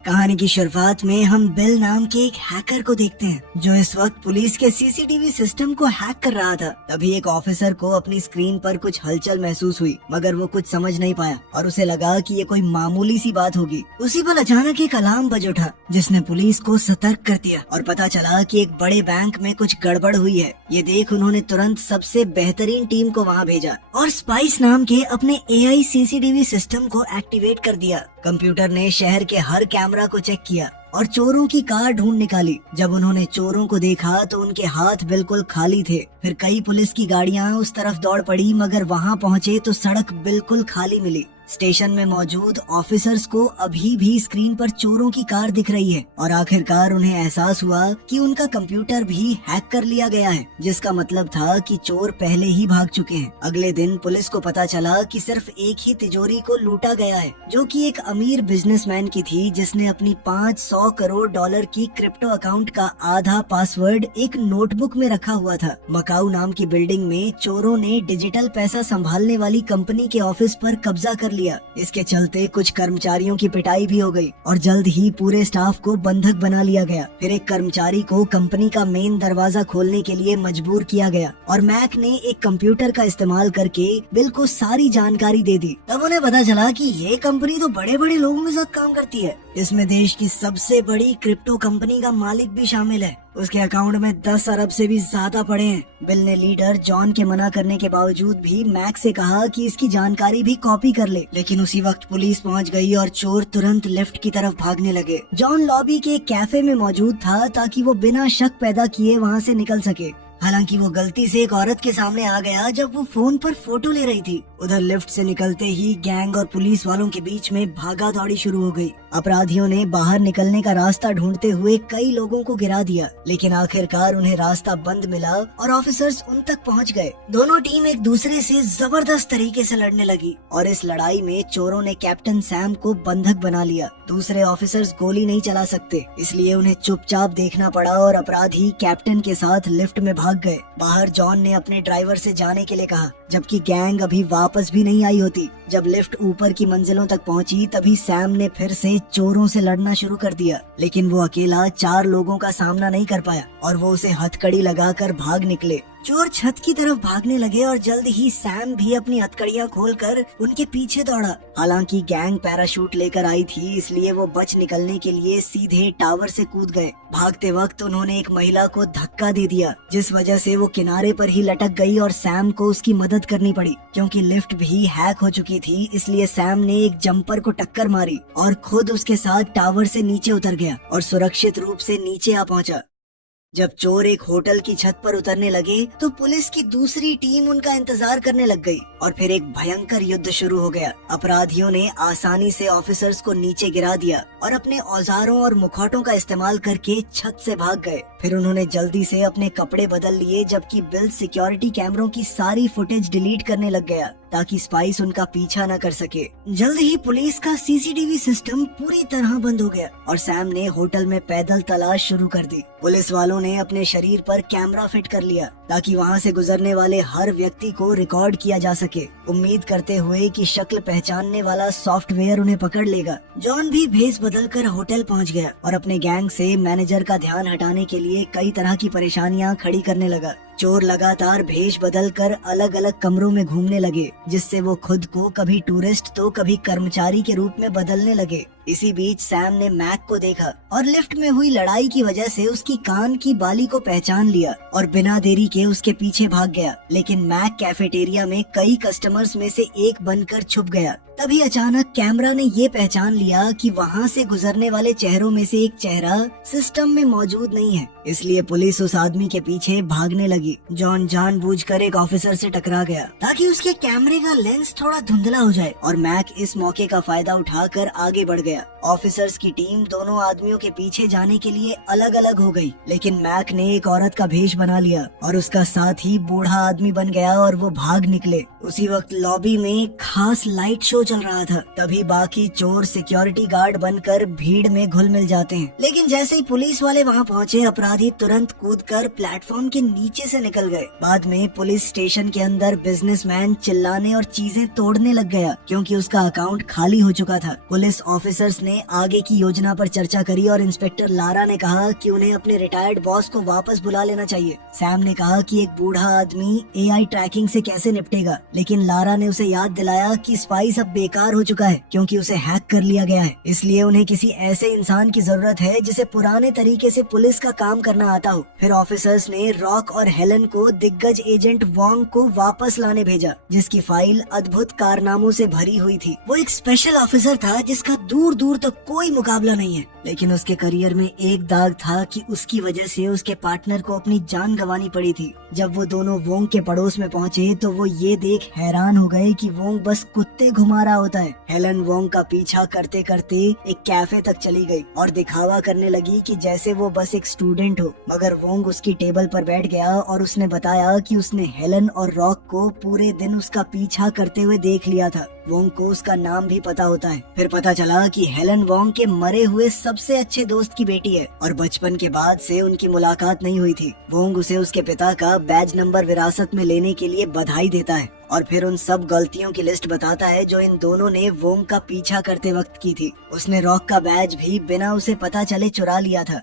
कहानी की शुरुआत में हम बिल नाम के एक हैकर को देखते हैं जो इस वक्त पुलिस के सीसीटीवी सिस्टम को हैक कर रहा था। तभी एक ऑफिसर को अपनी स्क्रीन पर कुछ हलचल महसूस हुई, मगर वो कुछ समझ नहीं पाया और उसे लगा कि ये कोई मामूली सी बात होगी। उसी पल अचानक एक अलार्म बज उठा जिसने पुलिस को सतर्क कर दिया और पता चला कि एक बड़े बैंक में कुछ गड़बड़ हुई है। ये देख उन्होंने तुरंत सबसे बेहतरीन टीम को वहाँ भेजा और स्पाइस नाम के अपने एआई सीसीटीवी सिस्टम को एक्टिवेट कर दिया। कंप्यूटर ने शहर के हर कैमरा को चेक किया और चोरों की कार ढूंढ निकाली। जब उन्होंने चोरों को देखा तो उनके हाथ बिल्कुल खाली थे। फिर कई पुलिस की गाड़ियां उस तरफ दौड़ पड़ी, मगर वहां पहुंचे तो सड़क बिल्कुल खाली मिली। स्टेशन में मौजूद ऑफिसर्स को अभी भी स्क्रीन पर चोरों की कार दिख रही है और आखिरकार उन्हें एहसास हुआ कि उनका कंप्यूटर भी हैक कर लिया गया है, जिसका मतलब था कि चोर पहले ही भाग चुके हैं। अगले दिन पुलिस को पता चला कि सिर्फ एक ही तिजोरी को लूटा गया है, जो कि एक अमीर बिजनेसमैन की थी, जिसने अपनी 500 करोड़ डॉलर की क्रिप्टो अकाउंट का आधा पासवर्ड एक नोटबुक में रखा हुआ था। मकाऊ नाम की बिल्डिंग में चोरों ने डिजिटल पैसा संभालने वाली कंपनी के ऑफिस पर कब्जा कर लिया। इसके चलते कुछ कर्मचारियों की पिटाई भी हो गई और जल्द ही पूरे स्टाफ को बंधक बना लिया गया। फिर एक कर्मचारी को कंपनी का मेन दरवाजा खोलने के लिए मजबूर किया गया और मैक ने एक कंप्यूटर का इस्तेमाल करके बिल को सारी जानकारी दे दी। तब उन्हें पता चला कि ये कंपनी तो बड़े बड़े लोगों के साथ काम करती है। इसमें देश की सबसे बड़ी क्रिप्टो कंपनी का मालिक भी शामिल है। उसके अकाउंट में 10 अरब से भी ज्यादा पड़े हैं। बिल ने लीडर जॉन के मना करने के बावजूद भी मैक से कहा कि इसकी जानकारी भी कॉपी कर ले, लेकिन उसी वक्त पुलिस पहुंच गई और चोर तुरंत लिफ्ट की तरफ भागने लगे। जॉन लॉबी के एक कैफे में मौजूद था ताकि वो बिना शक पैदा किए वहां से निकल सके। हालांकि वो गलती से एक औरत के सामने आ गया जब वो फोन पर फोटो ले रही थी। उधर लिफ्ट से निकलते ही गैंग और पुलिस वालों के बीच में भागा दौड़ी शुरू हो गई। अपराधियों ने बाहर निकलने का रास्ता ढूंढते हुए कई लोगों को गिरा दिया, लेकिन आखिरकार उन्हें रास्ता बंद मिला और ऑफिसर्स उन तक पहुंच गए। दोनों टीम एक दूसरे से जबरदस्त तरीके से लड़ने लगी और इस लड़ाई में चोरों ने कैप्टन सैम को बंधक बना लिया। दूसरे ऑफिसर्स गोली नहीं चला सकते, इसलिए उन्हें चुपचाप देखना पड़ा और अपराधी कैप्टन के साथ लिफ्ट में भाग गए। बाहर जॉन ने अपने ड्राइवर से जाने के लिए कहा, जबकि गैंग अभी वापस भी नहीं आई होती। जब लिफ्ट ऊपर की मंजिलों तक पहुंची तभी सैम ने फिर से चोरों से लड़ना शुरू कर दिया, लेकिन वो अकेला 4 लोगों का सामना नहीं कर पाया और वो उसे हथकड़ी लगाकर भाग निकले। चोर छत की तरफ भागने लगे और जल्द ही सैम भी अपनी हथकड़ियां खोलकर उनके पीछे दौड़ा। हालांकि गैंग पैराशूट लेकर आई थी, इसलिए वो बच निकलने के लिए सीधे टावर से कूद गए। भागते वक्त उन्होंने एक महिला को धक्का दे दिया, जिस वजह से वो किनारे पर ही लटक गई और सैम को उसकी मदद करनी पड़ी। क्योंकि लिफ्ट भी हैक हो चुकी थी, इसलिए सैम ने एक जंपर को टक्कर मारी और खुद उसके साथ टावर से नीचे उतर गया और सुरक्षित रूप से नीचे आ पहुंचा। जब चोर एक होटल की छत पर उतरने लगे तो पुलिस की दूसरी टीम उनका इंतजार करने लग गई और फिर एक भयंकर युद्ध शुरू हो गया। अपराधियों ने आसानी से ऑफिसर्स को नीचे गिरा दिया और अपने औजारों और मुखौटों का इस्तेमाल करके छत से भाग गए। फिर उन्होंने जल्दी से अपने कपड़े बदल लिए, जबकि बिल सिक्योरिटी कैमरों की सारी फुटेज डिलीट करने लग गया ताकि स्पाइस उनका पीछा न कर सके। जल्द ही पुलिस का सीसीटीवी सिस्टम पूरी तरह बंद हो गया और सैम ने होटल में पैदल तलाश शुरू कर दी। पुलिस वालों ने अपने शरीर पर कैमरा फिट कर लिया ताकि वहां से गुजरने वाले हर व्यक्ति को रिकॉर्ड किया जा सके, उम्मीद करते हुए कि शक्ल पहचानने वाला सॉफ्टवेयर उन्हें पकड़ लेगा। जॉन भी भेस बदलकर होटल पहुंच गया और अपने गैंग से मैनेजर का ध्यान हटाने के लिए कई तरह की परेशानियां खड़ी करने लगा। चोर लगातार भेष बदलकर अलग अलग कमरों में घूमने लगे, जिससे वो खुद को कभी टूरिस्ट तो कभी कर्मचारी के रूप में बदलने लगे। इसी बीच सैम ने मैक को देखा और लिफ्ट में हुई लड़ाई की वजह से उसकी कान की बाली को पहचान लिया और बिना देरी के उसके पीछे भाग गया। लेकिन मैक कैफेटेरिया में कई कस्टमर्स में से एक बनकर छुप गया। तभी अचानक कैमरा ने ये पहचान लिया कि वहाँ से गुजरने वाले चेहरों में से एक चेहरा सिस्टम में मौजूद नहीं है, इसलिए पुलिस उस आदमी के पीछे भागने लगी। जॉन जानबूझकर एक ऑफिसर से टकरा गया ताकि उसके कैमरे का लेंस थोड़ा धुंधला हो जाए और मैक इस मौके का फायदा उठाकर आगे बढ़ गया। ऑफिसर्स की टीम दोनों आदमियों के पीछे जाने के लिए अलग अलग हो गई, लेकिन मैक ने एक औरत का भेष बना लिया और उसका साथ ही बूढ़ा आदमी बन गया और वो भाग निकले। उसी वक्त लॉबी में खास लाइट शो चल रहा था। तभी बाकी चोर सिक्योरिटी गार्ड बनकर भीड़ में घुल मिल जाते हैं, लेकिन जैसे ही पुलिस वाले वहाँ पहुँचे अपराधी तुरंत कूदकर प्लेटफॉर्म के नीचे से निकल गए। बाद में पुलिस स्टेशन के अंदर बिजनेसमैन चिल्लाने और चीजें तोड़ने लग गया क्योंकि उसका अकाउंट खाली हो चुका था। पुलिस ऑफिसर्स ने ने आगे की योजना पर चर्चा करी और इंस्पेक्टर लारा ने कहा कि उन्हें अपने रिटायर्ड बॉस को वापस बुला लेना चाहिए। सैम ने कहा कि एक बूढ़ा आदमी एआई ट्रैकिंग से कैसे निपटेगा, लेकिन लारा ने उसे याद दिलाया कि स्पाइस अब बेकार हो चुका है क्योंकि उसे हैक कर लिया गया है। इसलिए उन्हें किसी ऐसे इंसान की जरूरत है जिसे पुराने तरीके से पुलिस का काम करना आता हो। फिर ऑफिसर्स ने रॉक और हेलन को दिग्गज एजेंट वोंग को वापस लाने भेजा, जिसकी फाइल अद्भुत कारनामों से भरी हुई थी। वो एक स्पेशल ऑफिसर था जिसका दूर दूर तक कोई मुकाबला नहीं है, लेकिन उसके करियर में एक दाग था कि उसकी वजह से उसके पार्टनर को अपनी जान गंवानी पड़ी थी। जब वो दोनों वोंग के पड़ोस में पहुंचे तो वो ये देख हैरान हो गए कि वोंग बस कुत्ते घुमा रहा होता है। हेलन वोंग का पीछा करते करते एक कैफे तक चली गई और दिखावा करने लगी कि जैसे वो बस एक स्टूडेंट हो, मगर वोंग उसकी टेबल पर बैठ गया और उसने बताया कि उसने हेलन और रॉक को पूरे दिन उसका पीछा करते हुए देख लिया था। वोंग को उसका नाम भी पता होता है। फिर पता चला कि हेलन वोंग के मरे हुए सबसे अच्छे दोस्त की बेटी है और बचपन के बाद से उनकी मुलाकात नहीं हुई थी। वोंग उसे उसके पिता का बैज नंबर विरासत में लेने के लिए बधाई देता है और फिर उन सब गलतियों की लिस्ट बताता है जो इन दोनों ने वोंग का पीछा करते वक्त की थी। उसने रॉक का बैज भी बिना उसे पता चले चुरा लिया था।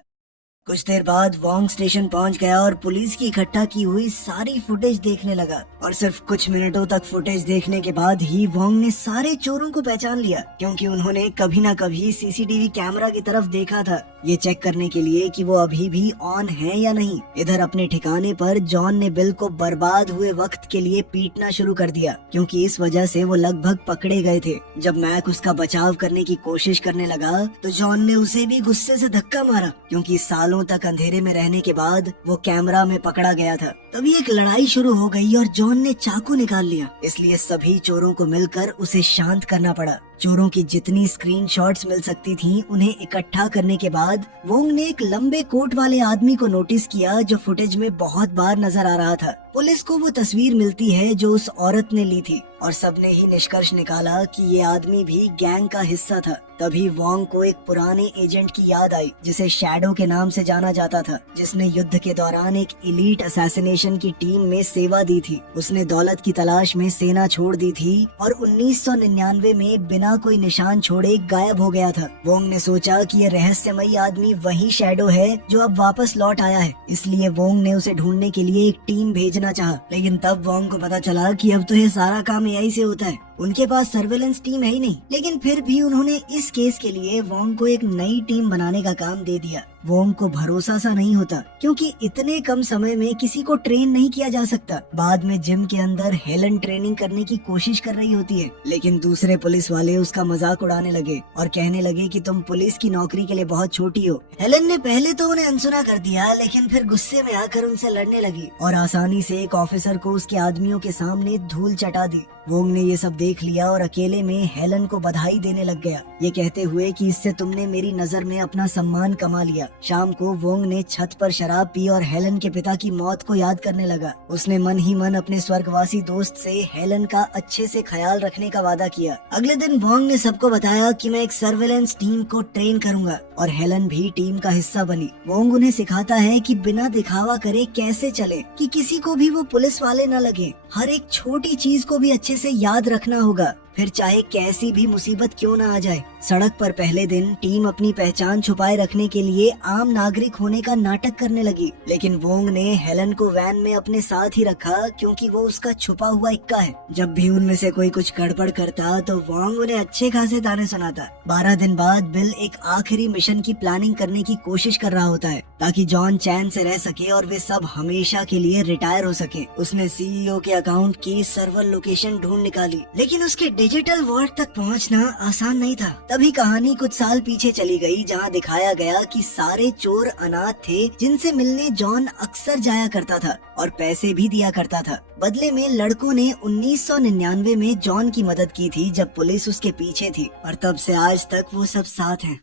कुछ देर बाद वोंग स्टेशन पहुंच गया और पुलिस की इकट्ठा की हुई सारी फुटेज देखने लगा और सिर्फ कुछ मिनटों तक फुटेज देखने के बाद ही वोंग ने सारे चोरों को पहचान लिया, क्योंकि उन्होंने कभी न कभी सीसीटीवी कैमरा की तरफ देखा था, ये चेक करने के लिए कि वो अभी भी ऑन है या नहीं। इधर अपने ठिकाने पर जॉन ने बिल को बर्बाद हुए वक्त के लिए पीटना शुरू कर दिया, क्योंकि इस वजह से वो लगभग पकड़े गए थे। जब मैक उसका बचाव करने की कोशिश करने लगा तो जॉन ने उसे भी गुस्से से धक्का मारा, क्योंकि सालों तक अंधेरे में रहने के बाद वो कैमरा में पकड़ा गया था। तभी एक लड़ाई शुरू हो गई और जॉन ने चाकू निकाल लिया, इसलिए सभी चोरों को मिलकर उसे शांत करना पड़ा। चोरों की जितनी स्क्रीनशॉट्स मिल सकती थीं, उन्हें इकट्ठा करने के बाद वोंग ने एक लंबे कोट वाले आदमी को नोटिस किया जो फुटेज में बहुत बार नजर आ रहा था। पुलिस को वो तस्वीर मिलती है जो उस औरत ने ली थी और सबने ही निष्कर्ष निकाला कि ये आदमी भी गैंग का हिस्सा था। तभी वोंग को एक पुराने एजेंट की याद आई जिसे शैडो के नाम से जाना जाता था, जिसने युद्ध के दौरान एक एलीट असैसिनेशन की टीम में सेवा दी थी। उसने दौलत की तलाश में सेना छोड़ दी थी और 1999 में बिना कोई निशान छोड़े गायब हो गया था। वोंग ने सोचा कि ये रहस्यमयी आदमी वही शैडो है जो अब वापस लौट आया है, इसलिए वोंग ने उसे ढूंढने के लिए एक टीम भेजना चाहा। लेकिन तब वोंग को पता चला कि अब तो ये सारा काम एआई से होता है, उनके पास सर्वेलेंस टीम है ही नहीं। लेकिन फिर भी उन्होंने इस केस के लिए वोंग को एक नई टीम बनाने का काम दे दिया। वोंग को भरोसा सा नहीं होता, क्योंकि इतने कम समय में किसी को ट्रेन नहीं किया जा सकता। बाद में जिम के अंदर हेलन ट्रेनिंग करने की कोशिश कर रही होती है, लेकिन दूसरे पुलिस वाले उसका मजाक उड़ाने लगे और कहने लगे कि तुम पुलिस की नौकरी के लिए बहुत छोटी हो। हेलन ने पहले तो उन्हें अनसुना कर दिया, लेकिन फिर गुस्से में आकर उनसे लड़ने लगी और आसानी से एक ऑफिसर को उसके आदमियों के सामने धूल चटा दी। वोंग ने ये सब देख लिया और अकेले में हेलन को बधाई देने लग गया, ये कहते हुए कि इससे तुमने मेरी नजर में अपना सम्मान कमा लिया। शाम को वोंग ने छत पर शराब पी और हेलन के पिता की मौत को याद करने लगा। उसने मन ही मन अपने स्वर्गवासी दोस्त से हेलन का अच्छे से ख्याल रखने का वादा किया। अगले दिन वोंग ने सबको बताया कि मैं एक सर्वेलेंस टीम को ट्रेन करूंगा और हेलन भी टीम का हिस्सा बनी। वोंग उन्हें सिखाता है कि बिना दिखावा करे कैसे चले, कि किसी को भी वो पुलिस वाले न लगे। हर एक छोटी चीज को भी अच्छे से याद रखना होगा, फिर चाहे कैसी भी मुसीबत क्यों न आ जाए। सड़क पर पहले दिन टीम अपनी पहचान छुपाए रखने के लिए आम नागरिक होने का नाटक करने लगी, लेकिन वोंग ने हेलन को वैन में अपने साथ ही रखा, क्योंकि वो उसका छुपा हुआ इक्का है। जब भी उनमें से कोई कुछ गड़बड़ करता तो वोंग उन्हें अच्छे खासे ताने सुनाता। 12 दिन बाद बिल एक आखिरी मिशन की प्लानिंग करने की कोशिश कर रहा होता है, ताकि जॉन चैन से रह सके और वे सब हमेशा के लिए रिटायर हो सके। उसने सीईओ के अकाउंट की सर्वर लोकेशन ढूंढ निकाली, लेकिन उसके डिजिटल वॉल्ट तक पहुंचना आसान नहीं था। तभी कहानी कुछ साल पीछे चली गई, जहां दिखाया गया कि सारे चोर अनाथ थे जिनसे मिलने जॉन अक्सर जाया करता था और पैसे भी दिया करता था। बदले में लड़कों ने 1999 में जॉन की मदद की थी जब पुलिस उसके पीछे थी, और तब से आज तक वो सब साथ हैं।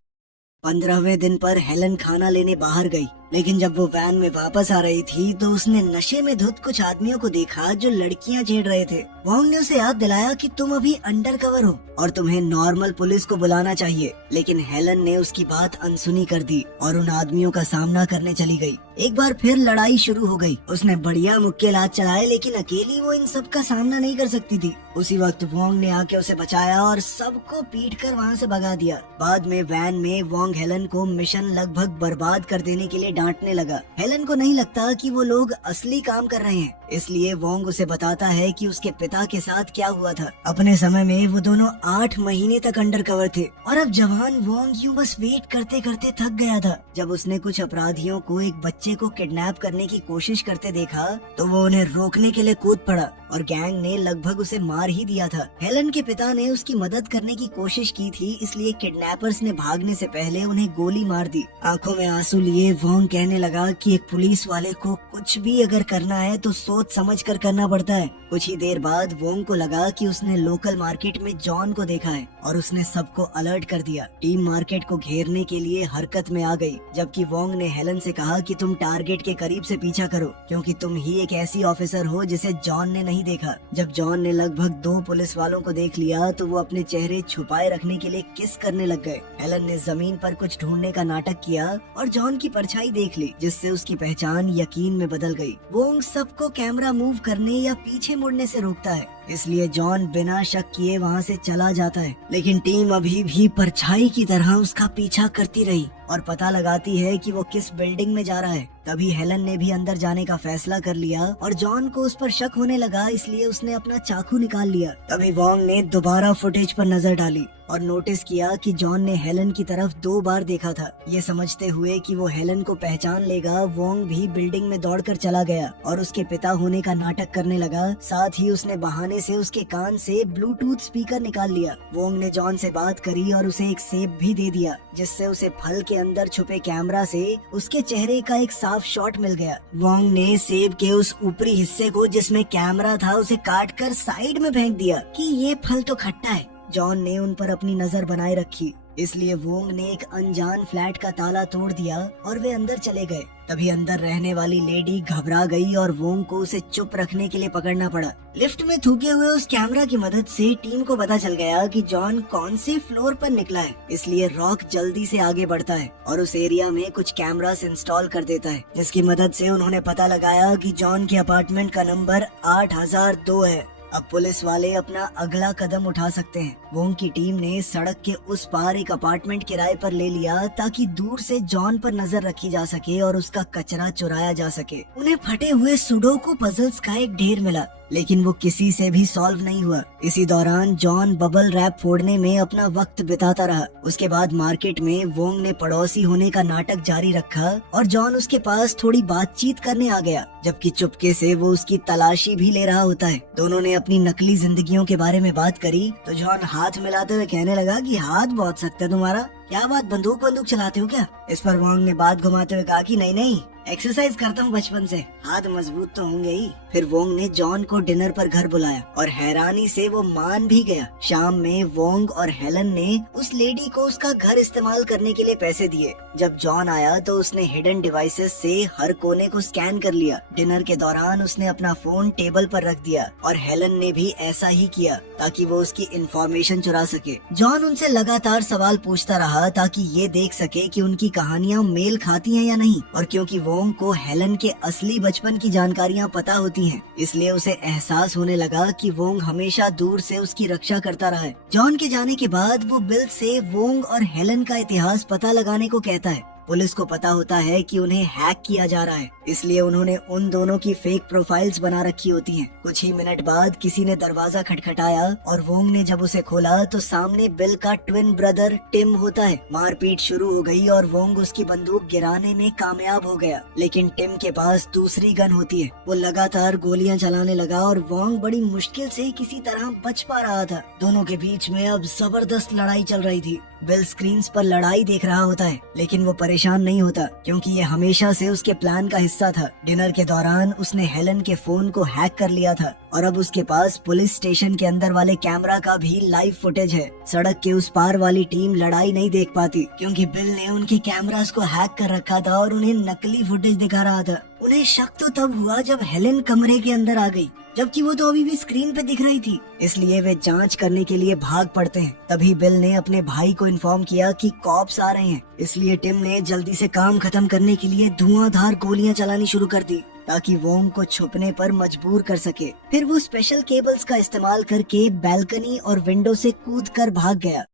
15वें दिन पर हेलन खाना लेने बाहर गई, लेकिन जब वो वैन में वापस आ रही थी तो उसने नशे में धुत कुछ आदमियों को देखा जो लड़कियां छेड़ रहे थे। वोंग ने उसे याद दिलाया कि तुम अभी अंडर कवर हो और तुम्हें नॉर्मल पुलिस को बुलाना चाहिए, लेकिन हेलन ने उसकी बात अनसुनी कर दी और उन आदमियों का सामना करने चली गई। एक बार फिर लड़ाई शुरू हो गई। उसने बढ़िया मुक्केबाज चलाए, लेकिन अकेली वो इन सब का सामना नहीं कर सकती थी। उसी वक्त वोंग ने आके उसे बचाया और सबको पीट कर वहाँ से भगा दिया। बाद में वैन में वोंग हेलन को मिशन लगभग बर्बाद कर देने के लिए डांटने लगा। हेलन को नहीं लगता कि वो लोग असली काम कर रहे हैं, इसलिए वोंग उसे बताता है कि उसके पिता के साथ क्या हुआ था। अपने समय में वो दोनों 8 महीने तक अंडर कवर थे और अब जवान वोंग यूं बस वेट करते करते थक गया था। जब उसने कुछ अपराधियों को एक बच्चे को किडनैप करने की कोशिश करते देखा तो वो उन्हें रोकने के लिए कूद पड़ा और गैंग ने लगभग उसे मार ही दिया था। हेलन के पिता ने उसकी मदद करने की कोशिश की थी, इसलिए किडनैपर्स ने भागने से पहले उन्हें गोली मार दी। आंखों में आंसू लिए वोंग कहने लगा कि एक पुलिस वाले को कुछ भी अगर करना है तो सोच समझ कर करना पड़ता है। कुछ ही देर बाद वोंग को लगा कि उसने लोकल मार्केट में जॉन को देखा है और उसने सबको अलर्ट कर दिया। टीम मार्केट को घेरने के लिए हरकत में आ गई, जबकि वोंग ने हेलन से कहा कि तुम टारगेट के करीब से पीछा करो, क्योंकि तुम ही एक ऐसी ऑफिसर हो जिसे जॉन ने नहीं देखा। जब जॉन ने लगभग 2 पुलिस वालों को देख लिया तो वो अपने चेहरे छुपाए रखने के लिए किस करने लग गए। हेलन ने जमीन पर कुछ ढूंढने का नाटक किया और जॉन की परछाई देख ली, जिससे उसकी पहचान यकीन में बदल गई। वोंग सबको कैमरा मूव करने या पीछे मुड़ने से रोकता है, इसलिए जॉन बिना शक किए वहाँ से चला जाता है। लेकिन टीम अभी भी परछाई की तरह उसका पीछा करती रही और पता लगाती है कि वो किस बिल्डिंग में जा रहा है। तभी हेलन ने भी अंदर जाने का फैसला कर लिया और जॉन को उस पर शक होने लगा, इसलिए उसने अपना चाकू निकाल लिया। तभी वोंग ने दोबारा फुटेज पर नजर डाली और नोटिस किया कि जॉन ने हेलन की तरफ 2 बार देखा था। ये समझते हुए कि वो हेलन को पहचान लेगा, वोंग भी बिल्डिंग में दौड़कर चला गया और उसके पिता होने का नाटक करने लगा। साथ ही उसने बहाने से उसके कान से ब्लूटूथ स्पीकर निकाल लिया। वोंग ने जॉन से बात करी और उसे एक सेब भी दे दिया, जिससे उसे फल के अंदर छुपे कैमरा से उसके चेहरे का एक साफ शॉट मिल गया। वोंग ने सेब के उस ऊपरी हिस्से को जिसमें कैमरा था उसे काटकर साइड में फेंक दिया कि ये फल तो खट्टा है। जॉन ने उन पर अपनी नजर बनाए रखी, इसलिए वोंग ने एक अनजान फ्लैट का ताला तोड़ दिया और वे अंदर चले गए। तभी अंदर रहने वाली लेडी घबरा गई और वोंग को उसे चुप रखने के लिए पकड़ना पड़ा। लिफ्ट में थूके हुए उस कैमरा की मदद से टीम को पता चल गया कि जॉन कौन से फ्लोर पर निकला है, इसलिए रॉक जल्दी से आगे बढ़ता है और उस एरिया में कुछ कैमरास इंस्टॉल कर देता है, जिसकी मदद से उन्होंने पता लगाया कि जॉन के अपार्टमेंट का नंबर 8002 है। अब पुलिस वाले अपना अगला कदम उठा सकते हैं। वोंग की टीम ने सड़क के उस पार एक अपार्टमेंट किराए पर ले लिया ताकि दूर से जॉन पर नजर रखी जा सके और उसका कचरा चुराया जा सके। उन्हें फटे हुए सुडोकू पजल्स का एक ढेर मिला, लेकिन वो किसी से भी सॉल्व नहीं हुआ। इसी दौरान जॉन बबल रैप फोड़ने में अपना वक्त बिताता रहा। उसके बाद मार्केट में वोंग ने पड़ोसी होने का नाटक जारी रखा और जॉन उसके पास थोड़ी बातचीत करने आ गया, जबकि चुपके से वो उसकी तलाशी भी ले रहा होता है। दोनों ने अपनी नकली जिंदगियों के बारे में बात करी तो जॉन हाथ मिलाते हुए कहने लगा कि हाथ बहुत सख्त है तुम्हारा, क्या बात बंदूक चलाते हो क्या? इस पर वोंग ने बात घुमाते हुए कहा कि नहीं, एक्सरसाइज करता हूँ बचपन से, हाथ मजबूत तो होंगे ही। फिर वोंग ने जॉन को डिनर पर घर बुलाया और हैरानी से वो मान भी गया। शाम में वोंग और हेलन ने उस लेडी को उसका घर इस्तेमाल करने के लिए पैसे दिए। जब जॉन आया तो उसने हिडन डिवाइसेस से हर कोने को स्कैन कर लिया। डिनर के दौरान उसने अपना फोन टेबल पर रख दिया और हेलन ने भी ऐसा ही किया ताकि वो उसकी इंफॉर्मेशन चुरा सके। जॉन उनसे लगातार सवाल पूछता रहा ताकि ये देख सके कि उनकी कहानियाँ मेल खाती हैं या नहीं, और क्योंकि वोंग को हेलन के असली बचपन की जानकारियाँ पता होती हैं, इसलिए उसे एहसास होने लगा कि वोंग हमेशा दूर से उसकी रक्षा करता रहा है। जॉन के जाने के बाद वो बिल से वोंग और हेलन का इतिहास पता लगाने को कहता है। पुलिस को पता होता है कि उन्हें हैक किया जा रहा है, इसलिए उन्होंने उन दोनों की फेक प्रोफाइल्स बना रखी होती हैं। कुछ ही मिनट बाद किसी ने दरवाजा खटखटाया और वोंग ने जब उसे खोला तो सामने बिल का ट्विन ब्रदर टिम होता है। मारपीट शुरू हो गई और वोंग उसकी बंदूक गिराने में कामयाब हो गया, लेकिन टिम के पास दूसरी गन होती है। वो लगातार गोलियां चलाने लगा और वोंग बड़ी मुश्किल से किसी तरह बच पा रहा था। दोनों के बीच में अब जबरदस्त लड़ाई चल रही थी। बिल स्क्रीन्स पर लड़ाई देख रहा होता है, लेकिन वो परेशान नहीं होता क्योंकि ये हमेशा से उसके प्लान का हिस्सा था। डिनर के दौरान उसने हेलन के फोन को हैक कर लिया था और अब उसके पास पुलिस स्टेशन के अंदर वाले कैमरा का भी लाइव फुटेज है। सड़क के उस पार वाली टीम लड़ाई नहीं देख पाती क्योंकि बिल ने उनके कैमरास को हैक कर रखा था और उन्हें नकली फुटेज दिखा रहा था। उन्हें शक तो तब हुआ जब हेलन कमरे के अंदर आ गई जबकि वो तो अभी भी स्क्रीन पे दिख रही थी। इसलिए वे जांच करने के लिए भाग पड़ते हैं। तभी बिल ने अपने भाई को इन्फॉर्म किया कि कॉप्स आ रहे हैं। इसलिए टिम ने जल्दी से काम खत्म करने के लिए धुआंधार गोलियां चलानी शुरू कर दी ताकि वोंग को छुपने पर मजबूर कर सके। फिर वो स्पेशल केबल्स का इस्तेमाल करके बैल्कनी और विंडो से कूदकर भाग गया।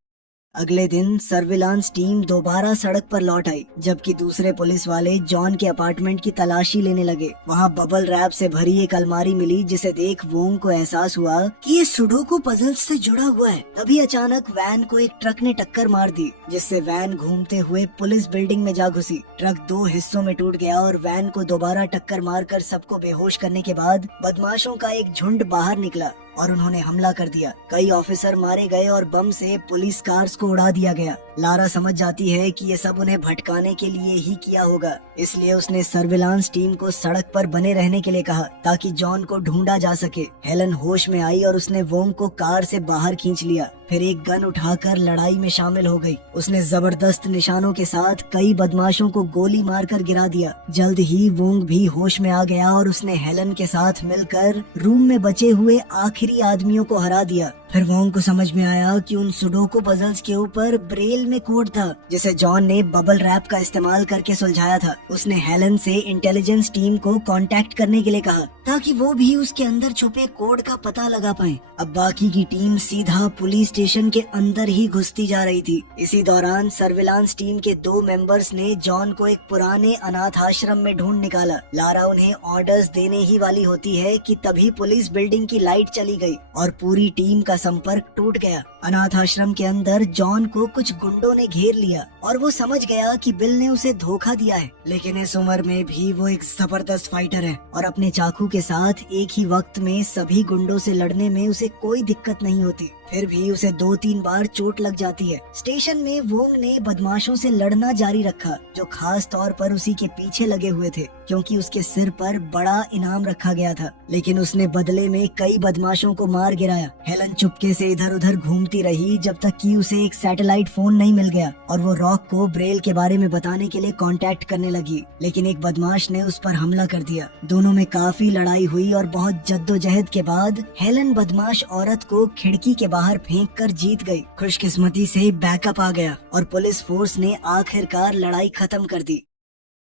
अगले दिन सर्विलांस टीम दोबारा सड़क पर लौट आई, जबकि दूसरे पुलिस वाले जॉन के अपार्टमेंट की तलाशी लेने लगे। वहाँ बबल रैप से भरी एक अलमारी मिली, जिसे देख वोंग को एहसास हुआ कि ये सुडोकू पजल्स से जुड़ा हुआ है। तभी अचानक वैन को एक ट्रक ने टक्कर मार दी, जिससे वैन घूमते हुए पुलिस बिल्डिंग में जा घुसी। ट्रक 2 हिस्सों में टूट गया और वैन को दोबारा टक्कर मारकर सबको बेहोश करने के बाद बदमाशों का एक झुंड बाहर निकला और उन्होंने हमला कर दिया। कई ऑफिसर मारे गए और बम से पुलिस कार्स को उड़ा दिया गया। लारा समझ जाती है कि ये सब उन्हें भटकाने के लिए ही किया होगा, इसलिए उसने सर्विलांस टीम को सड़क पर बने रहने के लिए कहा ताकि जॉन को ढूंढा जा सके। हेलन होश में आई और उसने वोंग को कार से बाहर खींच लिया। फिर एक गन उठाकर लड़ाई में शामिल हो गई। उसने जबरदस्त निशानों के साथ कई बदमाशों को गोली मारकर गिरा दिया। जल्द ही वोंग भी होश में आ गया और उसने हेलन के साथ मिलकर रूम में बचे हुए आखिरी आदमियों को हरा दिया। फिर वोंग को समझ में आया कि उन सुडोकू पजल्स के ऊपर ब्रेल में कोड था, जिसे जॉन ने बबल रैप का इस्तेमाल करके सुलझाया था। उसने हेलन से इंटेलिजेंस टीम को कांटेक्ट करने के लिए कहा ताकि वो भी उसके अंदर छुपे कोड का पता लगा पाए। अब बाकी की टीम सीधा पुलिस स्टेशन के अंदर ही घुसती जा रही थी। इसी दौरान सर्विलांस टीम के 2 मेंबर्स ने जॉन को एक पुराने अनाथ आश्रम में ढूंढ निकाला। लारा उन्हें ऑर्डर्स देने ही वाली होती है कि तभी पुलिस बिल्डिंग की लाइट चली गई और पूरी टीम का संपर्क टूट गया। अनाथ आश्रम के अंदर जॉन को कुछ गुंडों ने घेर लिया और वो समझ गया कि बिल ने उसे धोखा दिया है, लेकिन इस उम्र में भी वो एक जबरदस्त फाइटर है और अपने चाकू के साथ एक ही वक्त में सभी गुंडों से लड़ने में उसे कोई दिक्कत नहीं होती। फिर भी उसे 2-3 बार चोट लग जाती है। स्टेशन में वोंग ने बदमाशों से लड़ना जारी रखा, जो खास तौर पर उसी के पीछे लगे हुए थे, क्योंकि उसके सिर पर बड़ा इनाम रखा गया था। लेकिन उसने बदले में कई बदमाशों को मार गिराया। हेलन चुपके से इधर उधर घूमती रही जब तक कि उसे एक सैटेलाइट फोन नहीं मिल गया और वो रॉक को ब्रेल के बारे में बताने के लिए कांटेक्ट करने लगी। लेकिन एक बदमाश ने उस पर हमला कर दिया। दोनों में काफी लड़ाई हुई और बहुत जद्दोजहद के बाद हेलन बदमाश औरत को खिड़की के बाहर फेंक कर जीत गई। खुशकिस्मती से बैकअप आ गया और पुलिस फोर्स ने आखिरकार लड़ाई खत्म कर दी।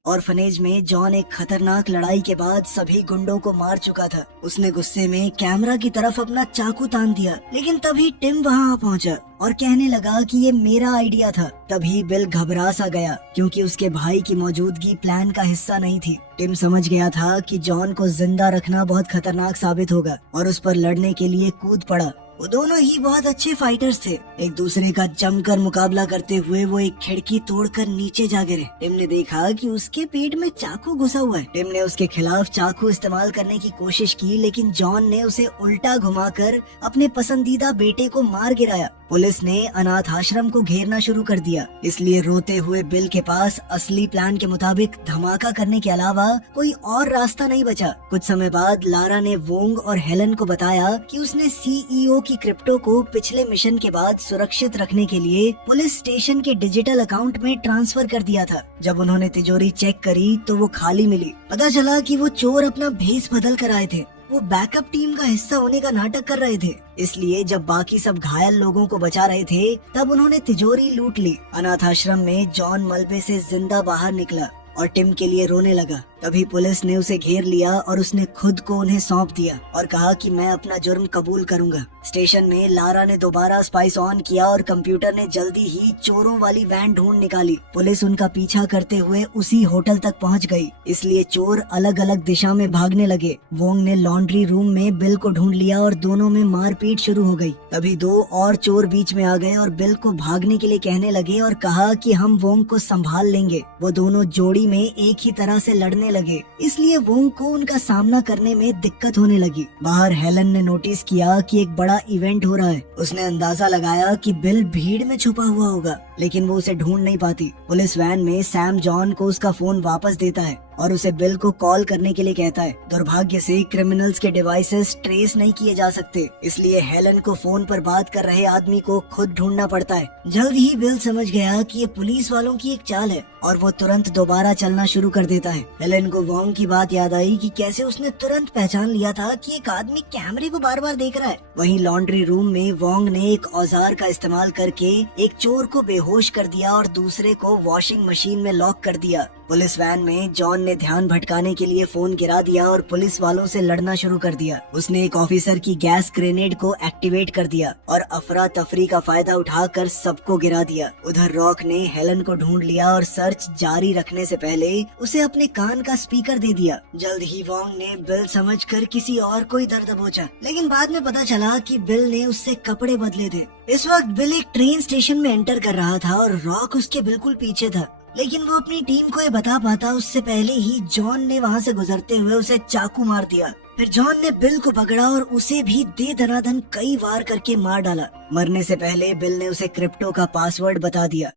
ऑर्फनेज में जॉन एक खतरनाक लड़ाई के बाद सभी गुंडों को मार चुका था। उसने गुस्से में कैमरा की तरफ अपना चाकू तान दिया, लेकिन तभी टिम वहां आ पहुंचा और कहने लगा कि ये मेरा आइडिया था। तभी बिल घबरा सा गया क्योंकि उसके भाई की मौजूदगी प्लान का हिस्सा नहीं थी। टिम समझ गया था कि जॉन को जिंदा रखना बहुत खतरनाक साबित होगा और उस पर लड़ने के लिए कूद पड़ा। वो दोनों ही बहुत अच्छे फाइटर्स थे। एक दूसरे का जमकर मुकाबला करते हुए वो एक खिड़की तोड़कर नीचे जा गिरे। टिम ने देखा कि उसके पेट में चाकू घुसा हुआ है। टिम ने उसके खिलाफ चाकू इस्तेमाल करने की कोशिश की, लेकिन जॉन ने उसे उल्टा घुमाकर अपने पसंदीदा बेटे को मार गिराया। पुलिस ने अनाथ आश्रम को घेरना शुरू कर दिया, इसलिए रोते हुए बिल के पास असली प्लान के मुताबिक धमाका करने के अलावा कोई और रास्ता नहीं बचा। कुछ समय बाद लारा ने वोंग और हेलन को बताया कि उसने सीईओ की क्रिप्टो को पिछले मिशन के बाद सुरक्षित रखने के लिए पुलिस स्टेशन के डिजिटल अकाउंट में ट्रांसफर कर दिया था। जब उन्होंने तिजोरी चेक करी तो वो खाली मिली। पता चला कि वो चोर अपना भेस बदल कर आए थे। वो बैकअप टीम का हिस्सा होने का नाटक कर रहे थे। इसलिए जब बाकी सब घायल लोगों को बचा रहे थे, तब उन्होंने तिजोरी लूट ली। अनाथ आश्रम में जॉन मलबे से जिंदा बाहर निकला और टिम के लिए रोने लगा। तभी पुलिस ने उसे घेर लिया और उसने खुद को उन्हें सौंप दिया और कहा कि मैं अपना जुर्म कबूल करूंगा। स्टेशन में लारा ने दोबारा स्पाइस ऑन किया और कंप्यूटर ने जल्दी ही चोरों वाली वैन ढूंढ निकाली। पुलिस उनका पीछा करते हुए उसी होटल तक पहुंच गई, इसलिए चोर अलग अलग दिशा में भागने लगे। वोंग ने लॉन्ड्री रूम में बिल को ढूंढ लिया और दोनों में मारपीट शुरू हो गई। तभी 2 और चोर बीच में आ गए और बिल को भागने के लिए कहने लगे और कहा कि हम वोंग को संभाल लेंगे। वो दोनों जोड़ी में एक ही तरह से लड़ने लगे, इसलिए वोंग को उनका सामना करने में दिक्कत होने लगी। बाहर हेलन ने नोटिस किया कि एक बड़ा इवेंट हो रहा है। उसने अंदाजा लगाया कि बिल भीड़ में छुपा हुआ होगा, लेकिन वो उसे ढूंढ नहीं पाती। पुलिस वैन में सैम जॉन को उसका फोन वापस देता है और उसे बिल को कॉल करने के लिए कहता है। दुर्भाग्य से क्रिमिनल्स के डिवाइसेस ट्रेस नहीं किए जा सकते, इसलिए हेलन को फोन पर बात कर रहे आदमी को खुद ढूंढना पड़ता है। जल्द ही बिल समझ गया कि ये पुलिस वालों की एक चाल है और वो तुरंत दोबारा चलना शुरू कर देता है। हेलन को वोंग की बात याद आई कि कैसे उसने तुरंत पहचान लिया था कि एक आदमी कैमरे को बार बार देख रहा है। वहीं लॉन्ड्री रूम में वोंग ने एक औजार का इस्तेमाल करके एक चोर को बेहोश कर दिया और दूसरे को वॉशिंग मशीन में लॉक कर दिया। पुलिस वैन में जॉन ने ध्यान भटकाने के लिए फोन गिरा दिया और पुलिस वालों से लड़ना शुरू कर दिया। उसने एक ऑफिसर की गैस ग्रेनेड को एक्टिवेट कर दिया और अफरा तफरी का फायदा उठाकर सबको गिरा दिया। उधर रॉक ने हेलन को ढूंढ लिया और सर्च जारी रखने से पहले उसे अपने कान का स्पीकर दे दिया। जल्द ही वोंग ने बिल समझकर किसी और को इधर दबोचा, लेकिन बाद में पता चला कि बिल ने उससे कपड़े बदले थे। इस वक्त बिल एक ट्रेन स्टेशन में एंटर कर रहा था और रॉक उसके बिल्कुल पीछे था, लेकिन वो अपनी टीम को ये बता पाता उससे पहले ही जॉन ने वहाँ से गुजरते हुए उसे चाकू मार दिया। फिर जॉन ने बिल को पकड़ा और उसे भी दे दनादन कई वार करके मार डाला। मरने से पहले बिल ने उसे क्रिप्टो का पासवर्ड बता दिया।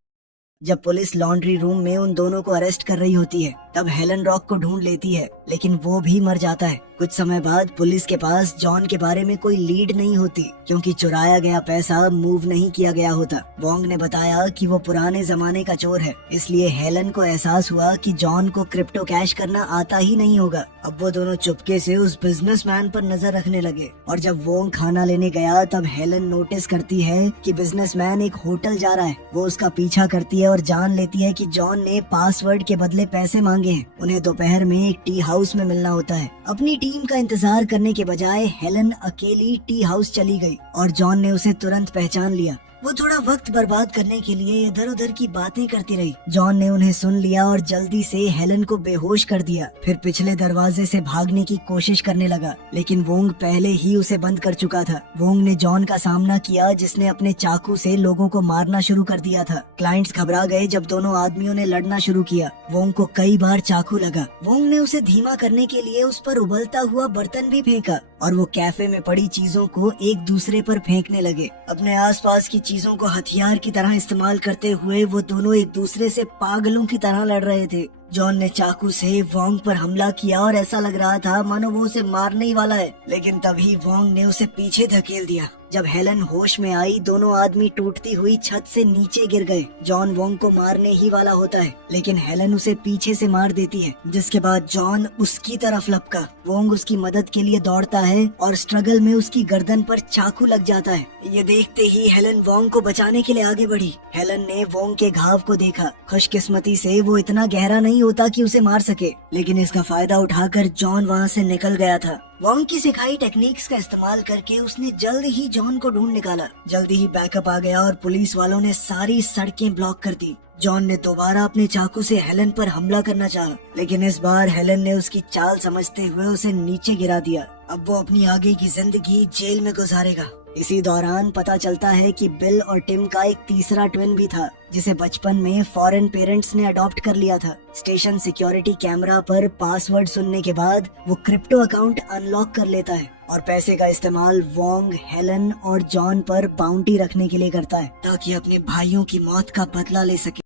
जब पुलिस लॉन्ड्री रूम में उन दोनों को अरेस्ट कर रही होती है तब हेलन रॉक को ढूंढ लेती है, लेकिन वो भी मर जाता है। कुछ समय बाद पुलिस के पास जॉन के बारे में कोई लीड नहीं होती क्योंकि चुराया गया पैसा मूव नहीं किया गया होता। वोंग ने बताया कि वो पुराने जमाने का चोर है, इसलिए हेलन को एहसास हुआ कि जॉन को क्रिप्टो कैश करना आता ही नहीं होगा। अब वो दोनों चुपके से उस बिजनेसमैन पर नजर रखने लगे और जब वोंग खाना लेने गया तब हेलन नोटिस करती है कि बिजनेसमैन एक होटल जा रहा है। वो उसका पीछा करती है और जान लेती है कि जॉन ने पासवर्ड के बदले पैसे मांगे हैं। उन्हें दोपहर में एक टी हाउस में मिलना होता है। अपनी टीम का इंतजार करने के बजाय हेलन अकेली टी हाउस चली गई और जॉन ने उसे तुरंत पहचान लिया। वो थोड़ा वक्त बर्बाद करने के लिए इधर उधर की बातें करती रही। जॉन ने उन्हें सुन लिया और जल्दी से हेलन को बेहोश कर दिया। फिर पिछले दरवाजे से भागने की कोशिश करने लगा, लेकिन वोंग पहले ही उसे बंद कर चुका था। वोंग ने जॉन का सामना किया जिसने अपने चाकू से लोगों को मारना शुरू कर दिया था। क्लाइंट्स घबरा गए जब दोनों आदमियों ने लड़ना शुरू किया। वोंग को कई बार चाकू लगा। वोंग ने उसे धीमा करने के लिए उस पर उबलता हुआ बर्तन भी फेंका और वो कैफे में पड़ी चीजों को एक दूसरे पर फेंकने लगे। अपने आसपास की चीजों को हथियार की तरह इस्तेमाल करते हुए वो दोनों एक दूसरे से पागलों की तरह लड़ रहे थे। जॉन ने चाकू से वोंग पर हमला किया और ऐसा लग रहा था मानो वो उसे मारने ही वाला है, लेकिन तभी वोंग ने उसे पीछे धकेल दिया। जब हेलन होश में आई दोनों आदमी टूटती हुई छत से नीचे गिर गए। जॉन वोंग को मारने ही वाला होता है, लेकिन हेलन उसे पीछे से मार देती है, जिसके बाद जॉन उसकी तरफ लपका। वोंग उसकी मदद के लिए दौड़ता है और स्ट्रगल में उसकी गर्दन पर चाकू लग जाता है। ये देखते ही हेलन वोंग को बचाने के लिए आगे बढ़ी। हेलन ने वोंग के घाव को देखा। खुशकिस्मती से वो इतना गहरा नहीं होता कि उसे मार सके, लेकिन इसका फायदा उठाकर जॉन वहाँ से निकल गया था। वोंग की सिखाई टेक्निक्स का इस्तेमाल करके उसने जल्द ही जॉन को ढूंढ निकाला। जल्दी ही बैकअप आ गया और पुलिस वालों ने सारी सड़कें ब्लॉक कर दी। जॉन ने दोबारा अपने चाकू से हेलन पर हमला करना चाहा, लेकिन इस बार हेलन ने उसकी चाल समझते हुए उसे नीचे गिरा दिया। अब वो अपनी आगे की जिंदगी जेल में गुजारेगा। इसी दौरान पता चलता है कि बिल और टिम का एक तीसरा ट्विन भी था, जिसे बचपन में फॉरेन पेरेंट्स ने अडॉप्ट कर लिया था। स्टेशन सिक्योरिटी कैमरा पर पासवर्ड सुनने के बाद वो क्रिप्टो अकाउंट अनलॉक कर लेता है और पैसे का इस्तेमाल वोंग, हेलन और जॉन पर बाउंटी रखने के लिए करता है ताकि अपने भाइयों की मौत का बदला ले सके।